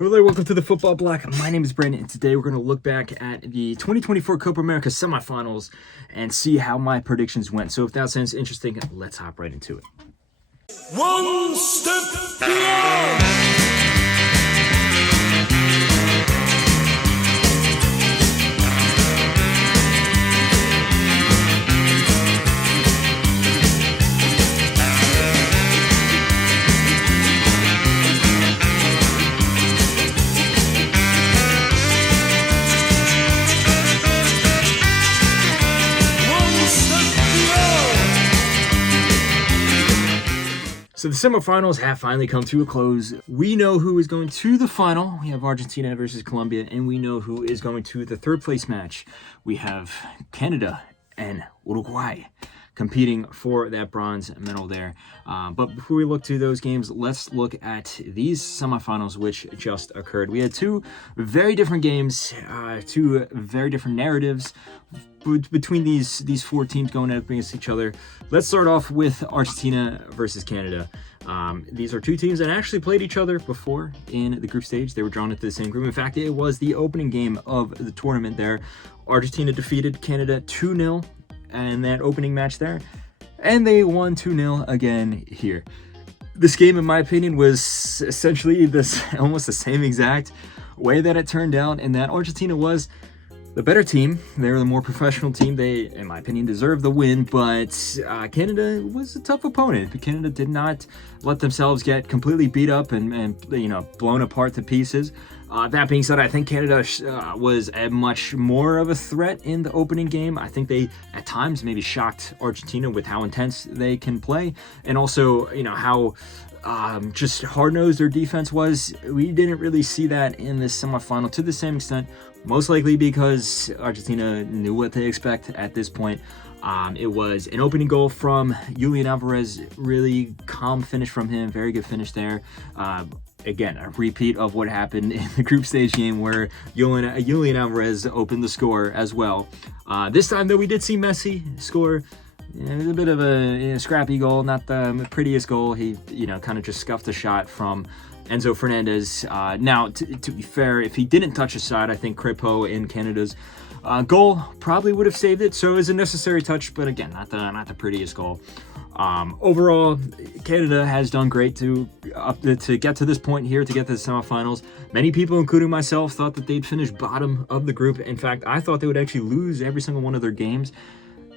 Hello, welcome to the Football Bloc. My name is Brandon, and today we're going to look back at the 2024 Copa America Semifinals and see how my predictions went. So if that sounds interesting, let's hop right into it. One step beyond. So the semifinals have finally come to a close. We know who is going to the final. We have Argentina versus Colombia, and we know who is going to the third place match. We have Canada and Uruguay competing for that bronze medal there. But before we look to those games, let's look at these semifinals which just occurred. We had two very different games, two very different narratives between these four teams going up against each other. Let's start off with Argentina versus Canada. These are two teams that actually played each other before in the group stage. They were drawn into the same group. In fact, it was the opening game of the tournament there. Argentina defeated Canada 2-0 in that opening match there, and they won 2-0 again here. This game, in my opinion, was essentially almost the same exact way that it turned out, and that Argentina was the better team. They were the more professional team. They, in my opinion, deserved the win, but Canada was a tough opponent. Canada did not let themselves get completely beat up and blown apart to pieces. That being said, I think Canada was a much more of a threat in the opening game. I think they, at times, maybe shocked Argentina with how intense they can play, and also, how just hard-nosed their defense was. We didn't really see that in this semifinal to the same extent, most likely because Argentina knew what they expect at this point. It was an opening goal from Julian Alvarez, really calm finish from him, very good finish there. Again, a repeat of what happened in the group stage game where Julian Alvarez opened the score as well. This time, though, we did see Messi score. It was a bit of a scrappy goal, not the prettiest goal. He, kind of just scuffed a shot from Enzo Fernandez. Now, to be fair, if he didn't touch the side, I think Crepeau in Canada's goal probably would have saved it. So it was a necessary touch, but again, not the prettiest goal. Overall, Canada has done great to get to this point here, to get to the semifinals. Many people, including myself, thought that they'd finish bottom of the group. In fact, I thought they would actually lose every single one of their games.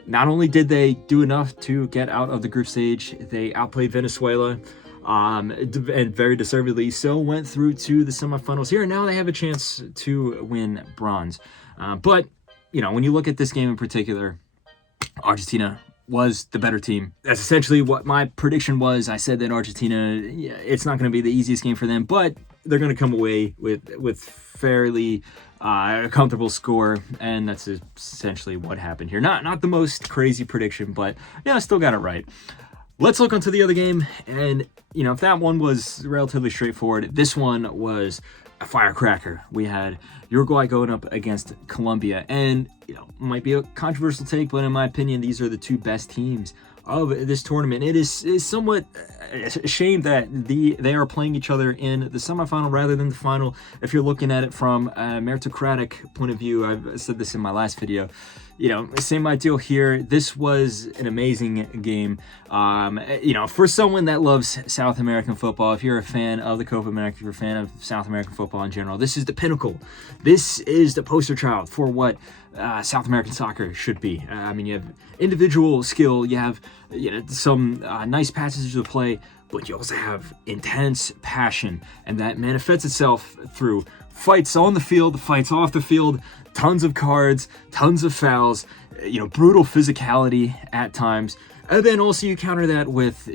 Not only did they do enough to get out of the group stage, they outplayed Venezuela, and very deservedly so went through to the semifinals here. And now they have a chance to win bronze. But, when you look at this game in particular, Argentina was the better team. That's essentially what my prediction was. I said that Argentina, it's not going to be the easiest game for them, but they're going to come away with fairly comfortable score, and that's essentially what happened here. Not the most crazy prediction, but I still got it right. Let's look onto the other game, and if that one was relatively straightforward, this one was a firecracker. We had Uruguay going up against Colombia, and might be a controversial take, but in my opinion, these are the two best teams of this tournament. It is somewhat a shame that they are playing each other in the semifinal rather than the final. If you're looking at it from a meritocratic point of view, I've said this in my last video. Same ideal here. This was an amazing game. For someone that loves South American football, if you're a fan of the Copa America, if you're a fan of South American football in general, this is the pinnacle. This is the poster child for what South American soccer should be. You have individual skill, you have some nice passages of play, but you also have intense passion, and that manifests itself through fights on the field, fights off the field, tons of cards, tons of fouls, brutal physicality at times. And then also you counter that with,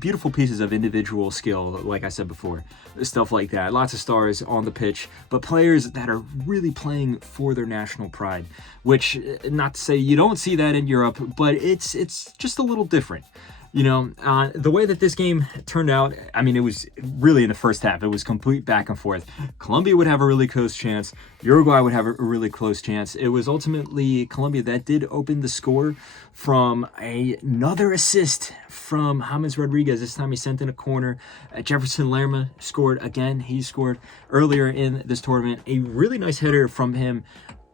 beautiful pieces of individual skill, like I said before, stuff like that. Lots of stars on the pitch, but players that are really playing for their national pride, which, not to say you don't see that in Europe, but it's just a little different. The way that this game turned out, I mean, it was really in the first half. It was complete back and forth. Colombia would have a really close chance. Uruguay would have a really close chance. It was ultimately Colombia that did open the score from another assist from James Rodriguez. This time he sent in a corner. Jefferson Lerma scored again. He scored earlier in this tournament. A really nice header from him,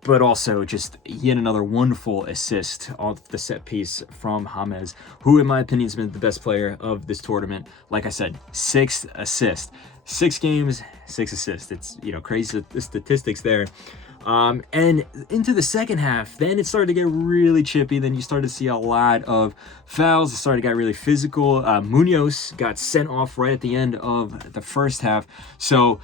but also just yet another wonderful assist off the set piece from James, who in my opinion has been the best player of this tournament. Like I said, 6 assists. 6 games, 6 assists. It's, crazy statistics there. And into the second half, then it started to get really chippy. Then you started to see a lot of fouls. It started to get really physical. Munoz got sent off right at the end of the first half. So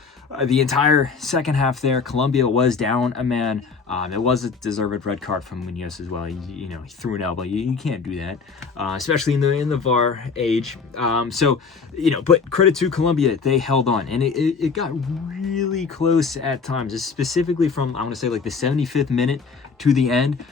the entire second half there, Colombia was down a man. It was a deserved red card from Munoz as well. He threw an elbow. You can't do that, especially in the VAR age. But credit to Colombia, they held on, and it got really close at times, specifically from, I want to say, like the 75th minute to the end.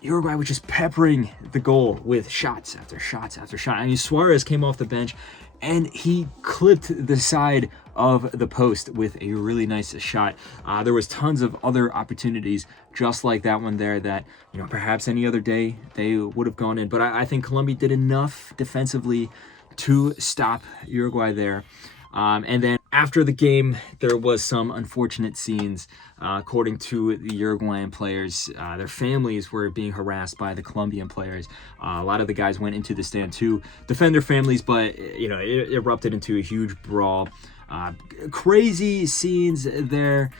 Uruguay was just peppering the goal with shots after shots after shot. I mean, Suarez came off the bench and he clipped the side of the post with a really nice shot. There was tons of other opportunities just like that one there that, perhaps any other day they would have gone in. But I think Colombia did enough defensively to stop Uruguay there. And then after the game, there was some unfortunate scenes. According to the Uruguayan players, their families were being harassed by the Colombian players. A lot of the guys went into the stand to defend their families, but it erupted into a huge brawl. Crazy scenes there.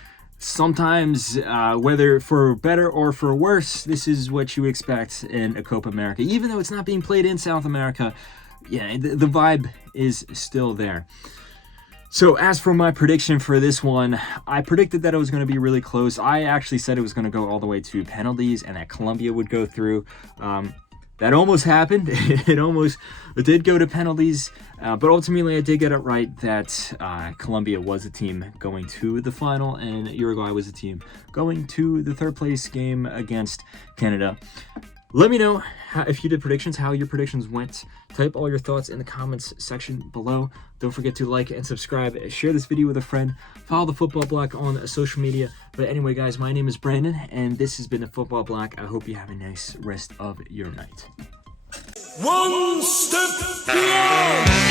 Sometimes, whether for better or for worse, this is what you expect in a Copa America. Even though it's not being played in South America, the vibe is still there. So as for my prediction for this one, I predicted that it was going to be really close. I actually said it was going to go all the way to penalties and that Colombia would go through. That almost happened. It did go to penalties, but ultimately I did get it right that Colombia was a team going to the final and Uruguay was a team going to the third place game against Canada. Let me know if you did predictions, how your predictions went. Type all your thoughts in the comments section below. Don't forget to like and subscribe. Share this video with a friend. Follow the Football Bloc on social media. But anyway, guys, my name is Brandon, and this has been the Football Bloc. I hope you have a nice rest of your night. One step beyond.